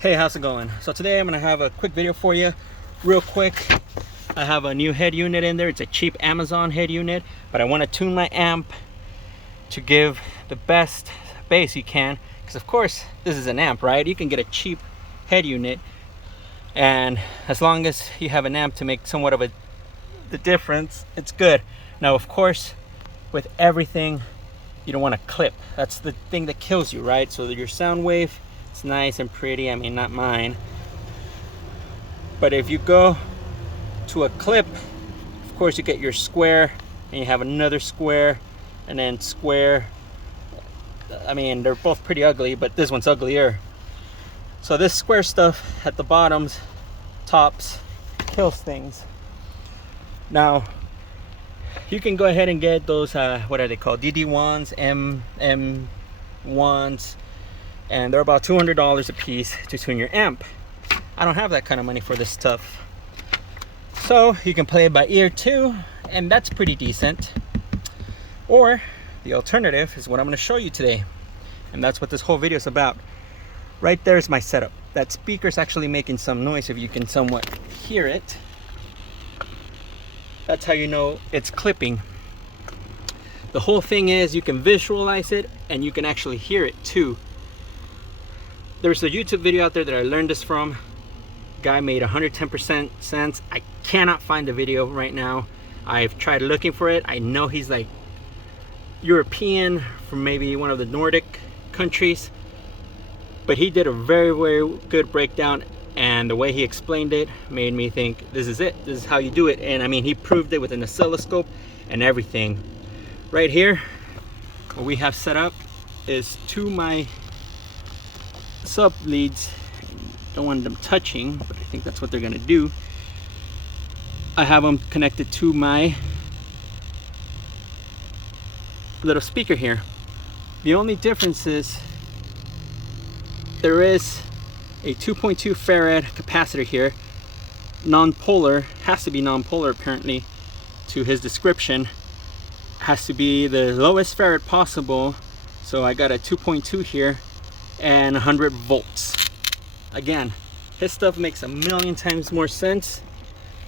Hey, how's it going? So today I'm gonna have a quick video for you, real quick. I have a new head unit in there. It's a cheap Amazon head unit, but I want to tune my amp to give the best bass you can, because of course this is an amp, right? You can get a cheap head unit, and as long as you have an amp to make somewhat of the difference, it's good. Now of course, with everything, you don't want to clip. That's the thing that kills you, right? So that your sound wave, it's nice and pretty. I mean, not mine, but if you go to a clip, of course you get your square and you have another square and then square. I mean, they're both pretty ugly, but this one's uglier. So this square stuff at the bottoms, tops, kills things. Now you can go ahead and get those what are they called, DD1s, MM1s, and they're about $200 a piece to tune your amp. I don't have that kind of money for this stuff, so you can play it by ear too, and that's pretty decent. Or the alternative is what I'm going to show you today, and that's what this whole video is about. Right there is my setup. That speaker's actually making some noise, if you can somewhat hear it. That's how you know it's clipping. The whole thing is you can visualize it and you can actually hear it too. There's a YouTube video out there that I learned this from. Guy made 110% sense. I cannot find the video right now. I've tried looking for it. I know he's like European, from maybe one of the Nordic countries, but he did a very, very good breakdown, and the way he explained it made me think this is it, this is how you do it. And I mean, he proved it with an oscilloscope and everything. Right here, what we have set up is to my sub leads. Don't want them touching, but I think that's what they're gonna do. I have them connected to my little speaker here. The only difference is there is a 2.2 farad capacitor here, non-polar, has to be non-polar apparently to his description, has to be the lowest farad possible. So I got a 2.2 here and 100 volts. Again, his stuff makes a million times more sense,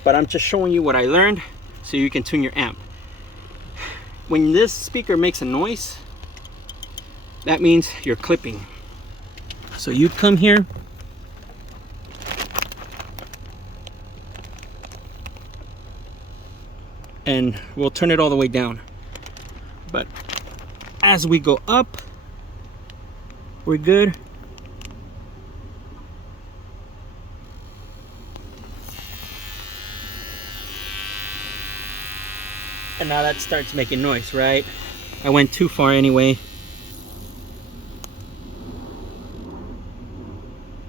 but I'm just showing you what I learned so you can tune your amp. When this speaker makes a noise, that means you're clipping. So you come here, and we'll turn it all the way down. But as we go up, we're good. And now that starts making noise, right? I went too far anyway.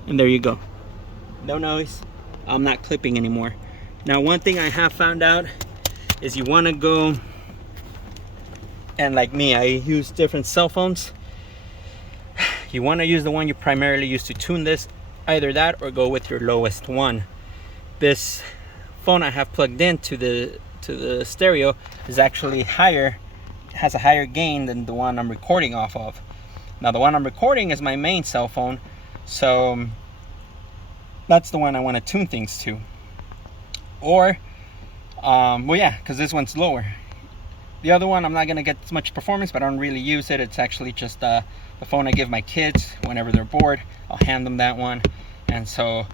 And there you go. No noise. I'm not clipping anymore. Now, one thing I have found out is you want to go, and like me, I use different cell phones. You want to use the one you primarily use to tune this. Either that or go with your lowest one. This phone I have plugged into the stereo is actually higher, has a higher gain than the one I'm recording off of. Now the one I'm recording is my main cell phone, so that's the one I want to tune things to. Or well, yeah, because this one's lower. The other one, I'm not gonna get as much performance, but I don't really use it. It's actually just the phone I give my kids whenever they're bored. I'll hand them that one. And so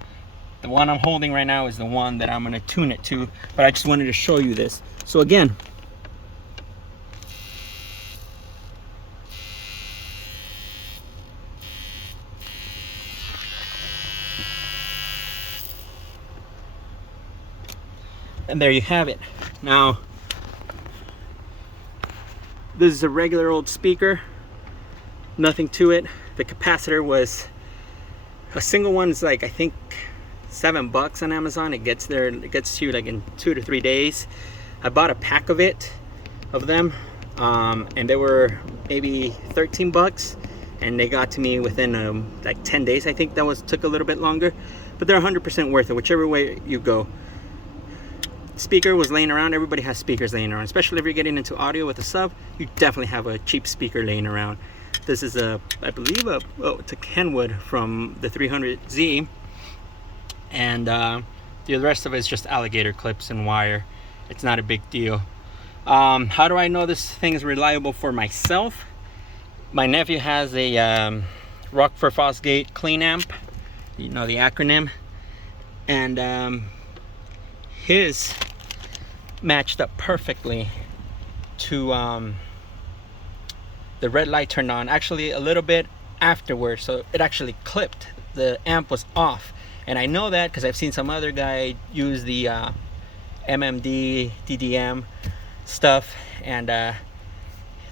the one I'm holding right now is the one that I'm gonna tune it to, but I just wanted to show you this. So again, and there you have it. Now, this is a regular old speaker, nothing to it. The capacitor was, a single one is like, I think $7 on Amazon. It gets there, it gets to you like in 2 to 3 days. I bought a pack of them, and they were maybe $13, and they got to me within like 10 days. I think that took a little bit longer, but they're 100% worth it, whichever way you go. Speaker was laying around. Everybody has speakers laying around, especially if you're getting into audio with a sub. You definitely have a cheap speaker laying around. This is a, I believe, it's a Kenwood from the 300Z, and the rest of it is just alligator clips and wire. It's not a big deal. How do I know this thing is reliable for myself? My nephew has a Rockford Fosgate Clean Amp, you know the acronym, and his matched up perfectly to the red light turned on actually a little bit afterwards, so it actually clipped. The amp was off, and I know that because I've seen some other guy use the MMD DDM stuff, and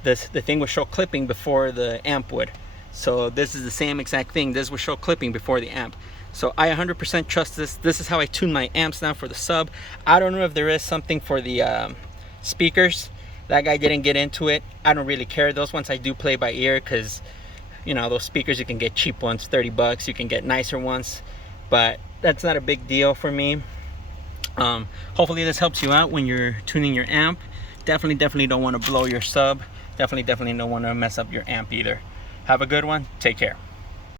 the thing would show clipping before the amp would. So this is the same exact thing. This will show clipping before the amp. So I 100% trust this. This is how I tune my amps now for the sub. I don't know if there is something for the speakers. That guy didn't get into it. I don't really care. Those ones I do play by ear, because you know, those speakers, you can get cheap ones, 30 bucks. You can get nicer ones, but that's not a big deal for me. Hopefully this helps you out when you're tuning your amp. Definitely don't want to blow your sub. Definitely don't want to mess up your amp either. Have a good one. Take care.